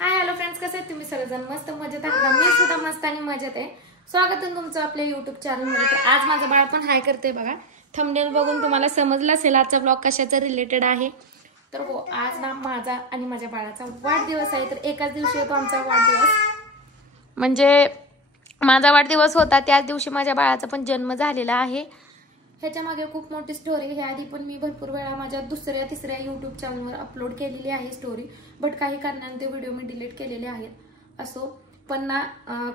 Hi hello friends, कसे आहेत तुम्ही सगळेजण? मस्त मजेत आहात ना? मी सुद्धा मस्त आणि मजेत आहे. स्वागत आहे तुमचं आपल्या युट्यूब चॅनलमध्ये. तर आज माझं बाळ पण हाय करते बघा. थंबनेल बघून तुम्हाला समजलं असेल आजचा ब्लॉग कशाचा रिलेटेड आहे. तर हो, आज ना माझा आणि माझ्या बाळाचा वाढदिवस आहे. तर एकाच दिवशी होतो आमचा वाढदिवस. म्हणजे माझा वाढदिवस होता त्याच दिवशी माझ्या बाळाचा पण जन्म झालेला आहे. ह्याच्या मागे खूप मोठी स्टोरी. ह्या आधी पण मी भरपूर वेळा माझ्या दुसऱ्या तिसऱ्या युट्यूब चॅनलवर अपलोड केलेली आहे स्टोरी, बट काही कारणाने ते व्हिडिओ मी डिलीट केलेले आहेत. असो, पण ना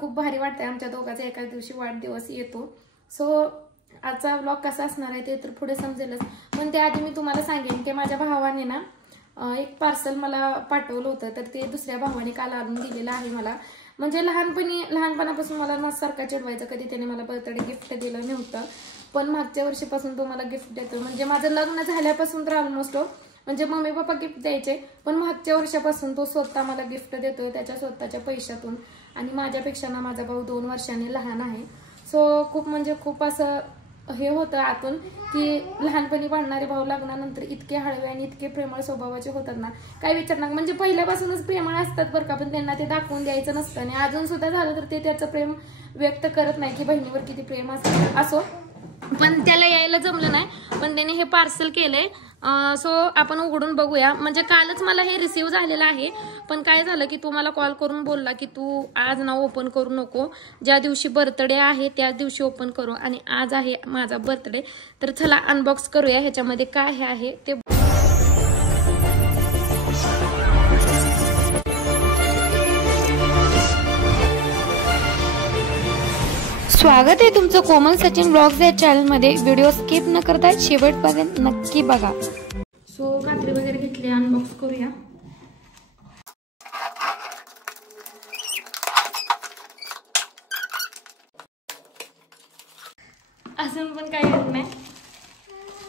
खूप भारी वाटतंय आमच्या दोघांचा एकाच दिवशी वाढदिवस येतो. सो आजचा व्लॉग कसा असणार आहे ते तर पुढे समजेलच. पण त्याआधी मी तुम्हाला सांगेन की माझ्या भावाने ना एक पार्सल मला पाठवलं होतं. तर ते दुसऱ्या भावाने काल आणून दिलेलं आहे मला. म्हणजे लहानपणापासून मला मस्तसारखा चिडवायचं, कधी त्याने मला बर्थडे गिफ्ट दिलं नव्हतं. पण मागच्या वर्षीपासून तो मला गिफ्ट देतो. म्हणजे माझं लग्न झाल्यापासून तर ऑलमोस्ट म्हणजे मम्मी पप्पा गिफ्ट द्यायचे, पण मागच्या वर्षापासून तो स्वतः मला गिफ्ट देतोय त्याच्या स्वतःच्या पैशातून. आणि माझ्यापेक्षा ना माझा भाऊ 2 वर्षांनी लहान आहे. सो खूप म्हणजे खूप असं हे होतं आतून की लहानपणी वाढणारे भाऊ लग्नानंतर इतके हळवे आणि इतके प्रेमळ स्वभावाचे होतात ना, काय विचारणार. म्हणजे पहिल्यापासूनच प्रेमळ असतात बरं का, पण त्यांना ते दाखवून द्यायचं नसतं. आणि अजून सुद्धा झालं तर ते त्याचं प्रेम व्यक्त करत नाही की बहिणीवर किती प्रेम असतं. असो, पण त्याला यायला जमलं नाही, पण त्याने हे पार्सल केलंय. सो आपण उघडून बघूया. म्हणजे कालच मला हे रिसीव झालेलं आहे, पण काय झालं की तू मला कॉल करून बोलला की तू आज ना ओपन करू नको, ज्या दिवशी बर्थडे आहे त्याच दिवशी ओपन करू. आणि आज आहे माझा बर्थडे, तर चला अनबॉक्स करूया ह्याच्यामध्ये काय आहे ते. स्वागत आहे तुमचं कोमल सचिन ब्लॉग्स या चॅनलमध्ये. व्हिडिओ स्किप न करता शेवटपर्यंत नक्की बघा. सो कात्री वगैरे घेतली, अनबॉक्स करूया. अजून पण काही येत नाही,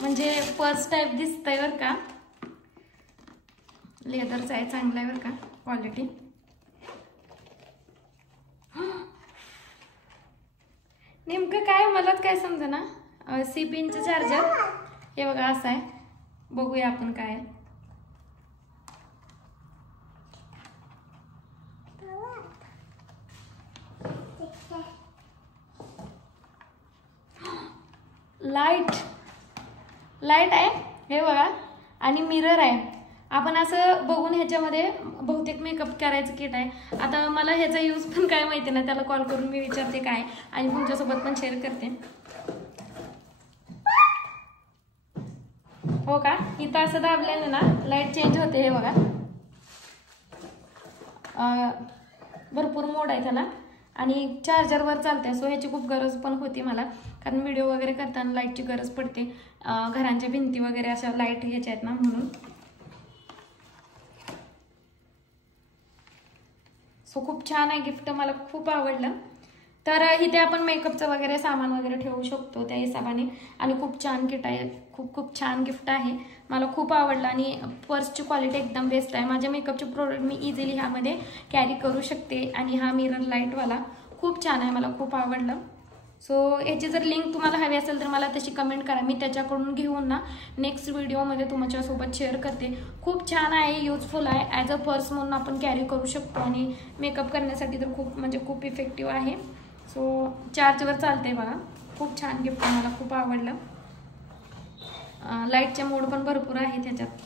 म्हणजे पर्स टाईप दिसतंय बरं का. लेदरचं आहे, चांगलं आहे बरं का क्वालिटी. नेमकं काय मलाच काय समजेना. सी पिनचं चार्जर हे बघा असं आहे. बघूया आपण काय आहे. लाईट आहे हे बघा, आणि मिरर आहे. आपण असं बघून ह्याच्यामध्ये बहुतेक मेकअप करायचं किट आहे. आता मला ह्याचा यूज पण काय माहिती नाही, त्याला कॉल करून मी विचारते काय, आणि तुमच्यासोबत पण शेअर करते. हो का, इथं असं दाबल्याने ना लाईट चेंज होते. हे बघा, भरपूर मोड आहे त्याला, आणि चार्जरवर चालते. सो ह्याची खूप गरज पण होती मला, कारण व्हिडिओ वगैरे करताना लाईटची गरज पडते. घरांच्या भिंती वगैरे अशा लाईट ह्याच्या आहेत ना, म्हणून. सो खूप छान आहे गिफ्ट, मला खूप आवडलं. तर इथे आपण मेकअपचं वगैरे सामान वगैरे ठेवू शकतो त्या हिशोबाने. आणि खूप छान किट आहे, खूप छान गिफ्ट आहे, मला खूप आवडलं. आणि पर्सची क्वालिटी एकदम बेस्ट आहे. माझे मेकअपचे प्रोडक्ट मी इझिली ह्यामध्ये कॅरी करू शकते. आणि हा मिरर लाईटवाला खूप छान आहे, मला खूप आवडलं. सो याची जर लिंक तुम्हाला हवी असेल तर मला तशी कमेंट करा, मी त्याच्याकडून घेऊन ना नेक्स्ट व्हिडिओमध्ये तुमच्यासोबत शेअर करते. खूप छान आहे, युजफुल आहे. ॲज अ पर्स म्हणून आपण कॅरी करू शकतो, आणि मेकअप करण्यासाठी तर खूप इफेक्टिव्ह आहे. सो चार्जवर चालते बघा. खूप छान गिफ्ट आहे, मला खूप आवडलं. लाईटचे मोड पण भरपूर आहे त्याच्यात.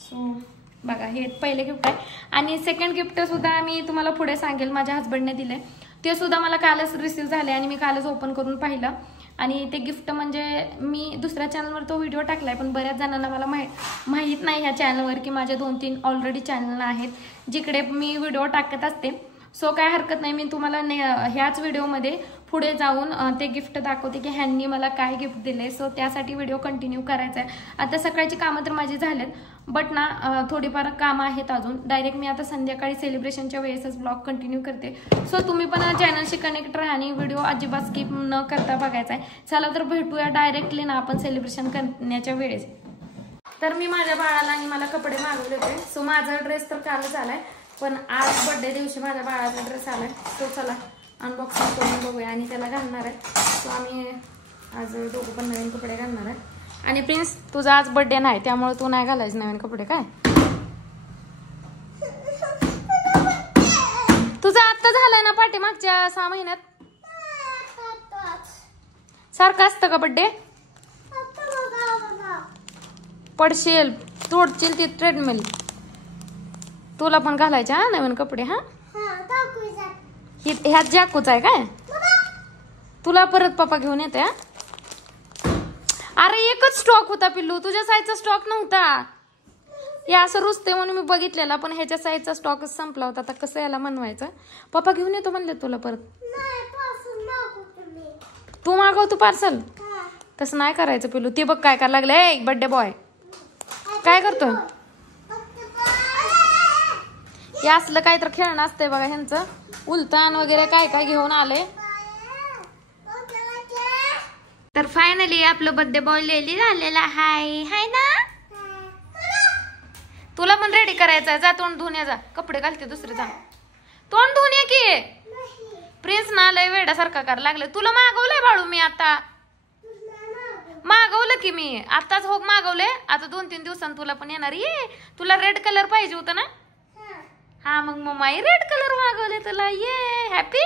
सो बघा, हे पहिले गिफ्ट आहे. आणि सेकंड गिफ्ट सुद्धा मी तुम्हाला पुढे सांगेल. माझ्या हस्बंडने दिले, ते सुद्धा मला कालच रिसीव झाले, आणि मी कालच ओपन करून पाहिलं. आणि ते गिफ्ट म्हणजे मी दुसऱ्या चॅनलवर तो व्हिडिओ टाकलाय, पण बऱ्याच जणांना मला माहीत नाही ह्या चॅनलवर की माझे 2-3 ऑलरेडी चॅनल आहेत जिकडे मी व्हिडिओ टाकत असते. सो काय हरकत नाही, मी तुम्हाला ह्याच व्हिडिओमध्ये पुढे जाऊन ते गिफ्ट दाखवते की ह्यांनी मला काय गिफ्ट दिले. सो त्यासाठी व्हिडिओ कंटिन्यू करायचा आहे. आता सकाळची कामं तर माझी झालेत, बट ना थोडीफार कामं आहेत अजून. डायरेक्ट मी आता संध्याकाळी सेलिब्रेशनच्या वेळेसच ब्लॉग कंटिन्यू करते. सो तुम्ही पण चॅनलशी कनेक्ट राहा आणि व्हिडिओ अजिबात स्किप न करता बघायचा आहे. चला तर भेटूया डायरेक्टली ना आपण सेलिब्रेशन करण्याच्या वेळेस. तर मी माझ्या बाळाला आणि मला कपडे मागवले होते. सो माझा ड्रेस तर कालच आलाय, पण आज बर्थडे दिवशी माझ्या बाळाचा ड्रेस आलाय. तो चला अनबॉक्सिंग करून बघूया. आणि त्याला घालणार आहे. सो आम्ही आज दोघं पण नवीन कपडे घालणार आहे. आणि प्रिन्स, तुझा आज बर्थडे नाही त्यामुळे तू नाही घालायचं नवीन कपडे काय. होताय ना पाठी मागच्या 6 महिन्यात? सारखं असतं का बर्थडे? पडशील, तोडशील ती ट्रेडमिल. तुला पण घालायचे हा नवीन कपडे. हा ह्यात जाकूच आहे काय? तुला परत पप्पा घेऊन येते. अरे एकच स्टॉक होता पिल्लू, तुझ्या साईजचा स्टॉक नव्हता. हे असं रुजते म्हणून मी बघितलेला, पण ह्याच्या साईजचा स्टॉकच संपला होता. आता कसं याला म्हणवायचं? पप्पा घेऊन येतो म्हणले तुला परत. तू मागव तू पार्सल. तसं नाही करायचं पिल्लू. ते बघ काय करायला लागलंय बर्थडे बॉय. काय करतोय? हे असलं काय तर खेळणं असतंय बघा ह्यांचं. उलतान वगैरे काय काय घेऊन आले. तर फायनली आपलं बर्थडे बॉय लेली झालेला हाय. हाय ना? तुला पण रेडी करायचं आहे. जा तोंड धुवून ये. जा कपडे घालते दुसरे. जा तोंड धुवून ये की. प्रिन्स ना लय वेड्यासारखा करायला लागले. तुला मागवलंय बाळू मी. आता मागवलं की मी आताच. हो मागवले. आता 2-3 दिवसांनी तुला पण येणार. ये तुला रेड कलर पाहिजे होता ना? हा मग मम्मा रेड कलर मागवले तुला. ये हॅपी.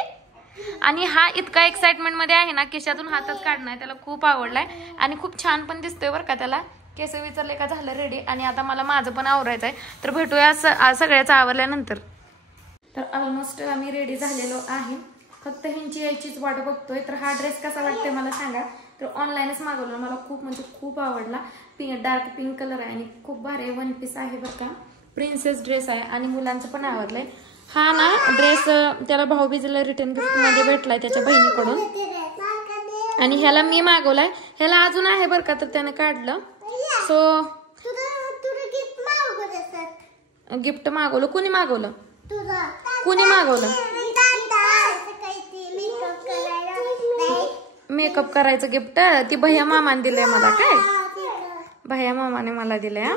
आणि हा इतका एक्साइटमेंट मध्ये आहे ना, केशातून हातच काढणार. त्याला खूप आवडलाय आणि खूप छान पण दिसतोय बरं का. त्याला केस विचारले का झालं रेडी. आणि आता मला माझं पण आवरायचं आहे. तर भेटूया सगळ्याचं आवरल्यानंतर. तर ऑलमोस्ट आम्ही रेडी झालेलो आहे. फक्त ह्यांची यायचीच वाट बघतोय. तर हा ड्रेस कसा वाटतोय मला सांगा. तर ऑनलाईनच मागवला. मला खूप म्हणजे खूप आवडला. डार्क पिंक कलर आहे आणि खूप भारी वन पीस आहे बरं का. प्रिन्सेस ड्रेस आहे आणि मुलांचं पण आवडलंय. हा ना ड्रेस त्याला भाऊबीजेला रिटर्न गिफ्ट मध्ये भेटलाय त्याच्या बहिणीकडून. आणि ह्याला मी मागवलाय. ह्याला अजून आहे बरं का, तर त्याने काढलं. सो गिफ्ट मागवलं. कुणी मागवलं? कुणी मागवलं? मेकअप करायचं गिफ्ट. ती भैया मामाने दिलंय मला. काय भैया मामाने मला दिलंय.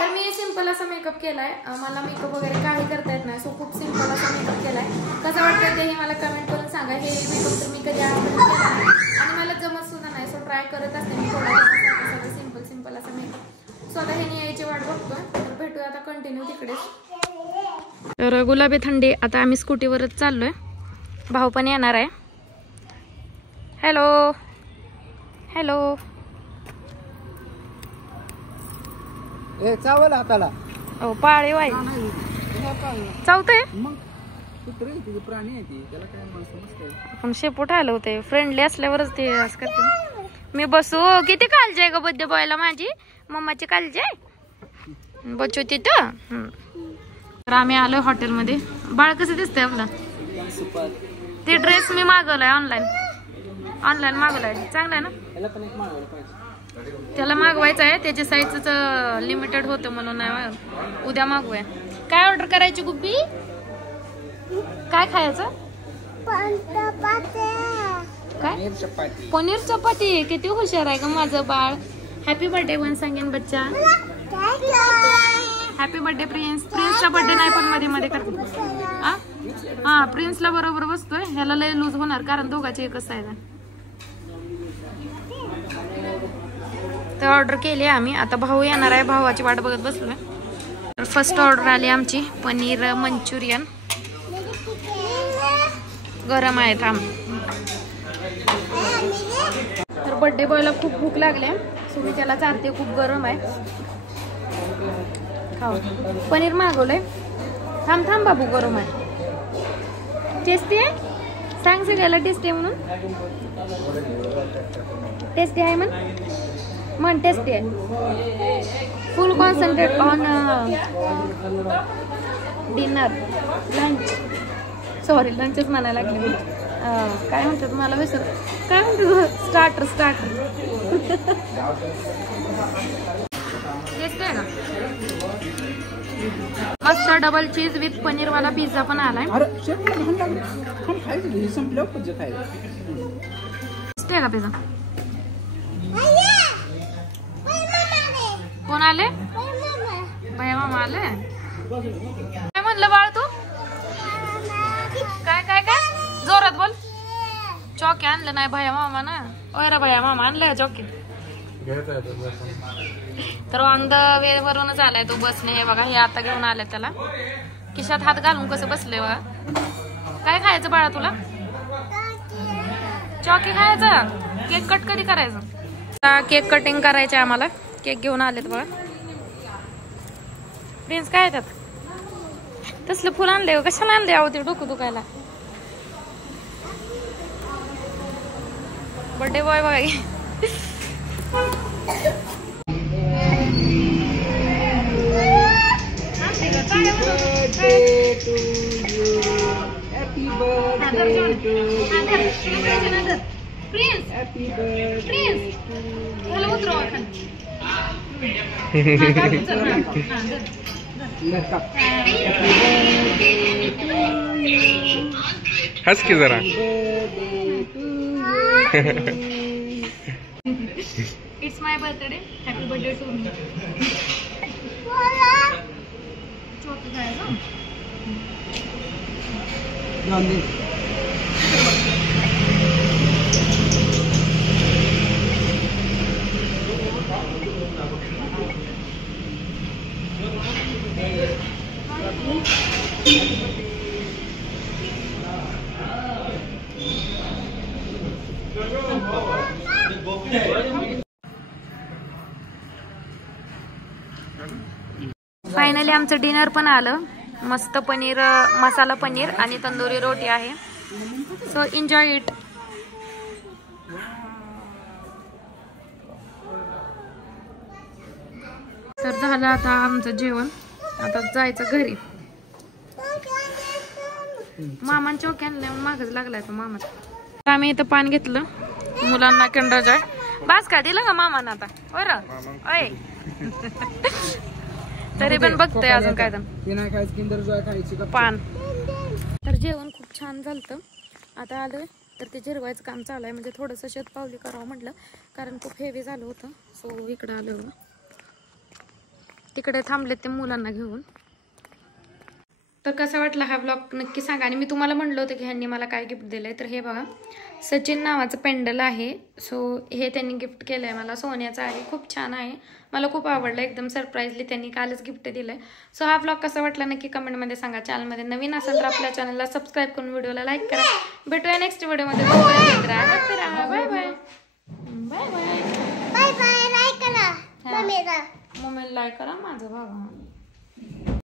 तर मी सिंपल असा मेकअप केलाय. मला मेकअप वगैरे काही करता येत नाही. सो खूप सिंपल असा मेकअप केलाय. कसं वाटतं तेही मला कमेंट करून सांगा. हे मेकअप तर मी कधी आजपर्यंत केला नाही आणि मला जमत सुद्धा नाही. सो ट्राय करत असते मी थोडा सिंपल असा मेकअप. सो आता हे यायची वाट बघतोय. तर भेटूया आता कंटिन्यू तिकडे. तर गुलाबी थंडी. आता आम्ही स्कूटीवरच चाललोय. भाऊ पण येणार आहे. Hello hello. चावल हाताला. हो पाळी वाई चावतंय. प्राणी आहे ती. त्याला काय माणसं पण शेपूट आलं होते. फ्रेंडली असल्यावरच ते असं करते. मी बसू. किती काळजी आहे ग बर्थडे बॉयला माझी. मम्माची काळजी आहे. बच्चू तिथं. तर आम्ही आलोय हॉटेलमध्ये. बाळ कसं दिसतंय आपलं? ते ड्रेस मी मागवलाय ऑनलाईन मागवलाय. चांगला आहे ना? त्याला मागवायचं आहे. त्याच्या साईजच लिमिटेड होतं म्हणून नाही. उद्या मागवूया. काय ऑर्डर करायची गुब्बी? काय खायचं? काय? पनीर चपाती. किती हुशार आहे ग माझं बाळ. हॅपी बर्थडे वन सांगेन बच्चा. Happy birthday prince. प्रिन्सचा बर्थडे नाही पण मध्ये मध्ये करते. हा प्रिन्सला बरोबर बसतोय. ह्याला लय लूज होणार कारण दोघांची एकच साईज आहे. तर ऑर्डर केली आम्ही. आता भाऊ येणार आहे. भावाची वाट बघत बसलोय. तर फर्स्ट ऑर्डर आली आमची पनीर मंचुरियन. गरम आहे थांब. तर बर्थडे बॉयला खूप भूक लागली. सो मी त्याला चालते. खूप गरम आहे. खाऊ. पनीर मागवलंय. थांब थांब बाबू गरम आहे. टेस्टी आहे. सांग सगळ्याला टेस्टी आहे म्हणून. टेस्टी आहे म्हण टेस्टी आहे. Full concentrate on dinner lunch. Sorry लंचच म्हणायला लागले मी. काय म्हणतात मला विसर. काय म्हणतो? स्टार्टर. टेस्टी आहे का? मस्त डबल चीज विथ पनीर वाला पिझ्झा पण आलाय. टेस्टी आहे का पिझ्झा? कोण आले? भैया मामा आले. काय म्हणलं बाळ तू? काय काय काय जोरात बोल. चॉकी आणलं नाही भैया मामा ना. ओरा भैया मामा आणलाय चॉकी. तर ऑन द वे वरूनच आलाय तो बसने. हे बघा हे आता घेऊन आलाय. त्याला खिशात हात घालून कसं बसले बघा. काय खायचं बाळा तुला? चॉकी खायचं. केक कट कधी करायचं? केक कटिंग करायचे आम्हाला. केक घेऊन आलेत बघा. प्रिन्स काय त्यात तसलं फुल आणले? कशाला आणले आहो ते डोकं दुखायला? बर्थडे बॉय बघा. हस की जरा. It's my birthday. Happy birthday to me. Chocolate खायचं. फायनली आमचं डिनर पण आलं. मस्त पनीर, मसाला पनीर आणि तंदुरी रोटी आहे. So enjoy it. तर झालं आता आमचं जेवण. आता जायचं घरी. मामान चौक आणलं मागच लागलाय तो मामा. आम्ही इथं पान घेतलं मुलांना किंडर जॉय. बास का दिलं का मामानं आता? बरं अय तरी पण बघतोय अजून काय तर पान. तर जेवण खूप छान झालं. आता आलोय तर ते जिरवायचं काम चालू आहे. म्हणजे थोडंसं शेतपावली करावं म्हटलं कारण खूप हेवी झालं होतं. सो इकडे आलो. तिकडे थांबलेत ते मुलांना घेऊन. तर कसा वाटला हा ब्लॉग नक्की सांगा. आणि मी तुम्हाला म्हणलं होतं की ह्यांनी मला काय गिफ्ट दिलंय. तर हे बघा सचिन नावाचं पेंडल आहे. सो हे त्यांनी गिफ्ट केलंय मला. सोन्याचं आहे. खूप छान आहे. मला खूप आवडलं. एकदम सरप्राईजली त्यांनी कालच गिफ्ट दिलंय. सो हा ब्लॉग कसा वाटला नक्की कमेंटमध्ये सांगा. चॅनलमध्ये नवीन असेल तर आपल्या चॅनलला सबस्क्राईब करून व्हिडिओला लाईक करा. भेटूया नेक्स्ट व्हिडिओमध्ये. Bye bye bye bye bye. मम्मीला लाईक करा माझं बाबा.